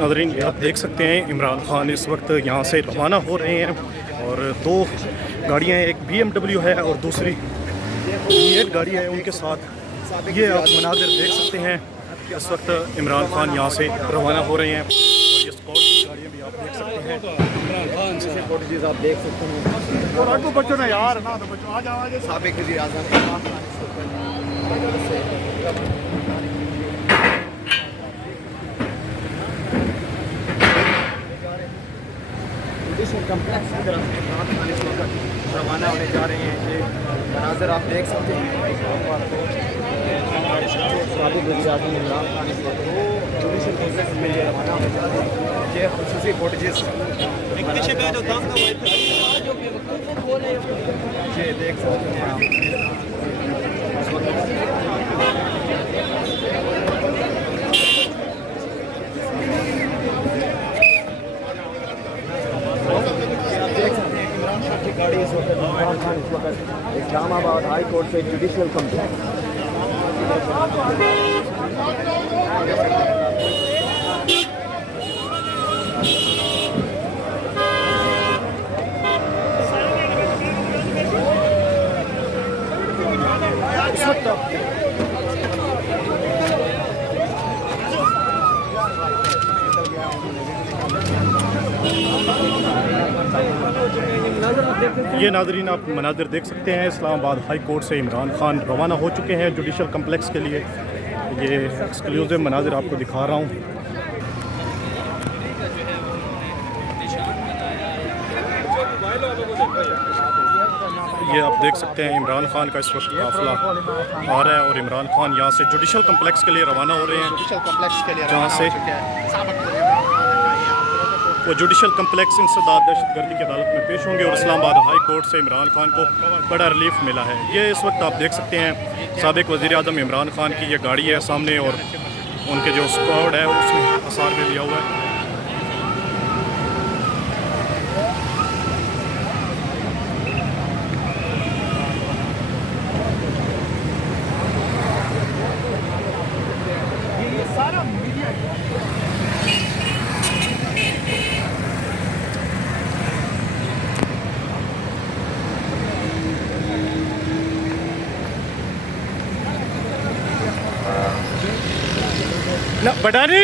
नाज़रीन, आप देख सकते हैं इमरान खान इस वक्त यहाँ से रवाना हो रहे हैं और दो गाड़ियाँ, एक BMW है और दूसरी एक गाड़ी है उनके साथ। ये आप मनाज़िर देख सकते हैं, इस वक्त इमरान खान यहाँ से रवाना हो रहे हैं और ये स्कॉट की गाड़ियाँ भी आप देख सकते हैं। इमरान खान से चीज़ आप देख सकते हैं। और बच्चों ने यार ना तो बच्चों आ जाओ साबिक वज़ीर-ए-आज़म कम्प्लेक्स की तरफ रवाना होने जा रहे हैं। ये मनाज़िर आप देख सकते हैं। साबिक वज़ीर-ए-आज़म इमरान खान इस वक्त जुडिशल कॉम्प्लेक्स में रवाना होने जा रहे हैं। ये ख़ुसूसी फुटेजेस ये देख सकते हैं आप। गाड़ी इस वक्त इमरान खान इस वक्त इस्लामाबाद हाई कोर्ट से जुडिशल कम्प्लेक्स ये नाज़रीन आप मनाज़िर देख सकते हैं। इस्लामाबाद हाई कोर्ट से इमरान खान रवाना हो चुके हैं जुडिशल कम्प्लेक्स के लिए। ये एक्सक्लूसिव मनाज़िर आपको दिखा रहा हूँ। ये आप देख सकते हैं इमरान खान का इस वक्त काफ़िला आ रहा है और इमरान खान यहाँ से जुडिशल कम्प्लेक्स के लिए रवाना हो रहे हैं, जहाँ से वो जुडिशल कम्प्लेक्स इंसदाद दहशतगर्दी की अदालत में पेश होंगे और इस्लामाबाद हाई कोर्ट से इमरान खान को बड़ा रिलीफ मिला है। ये इस वक्त आप देख सकते हैं साबिक वज़ीर-ए-आज़म इमरान खान की ये गाड़ी है सामने और उनके जो स्क्वाड है उसने हिसार में लिया हुआ है। ना बटानी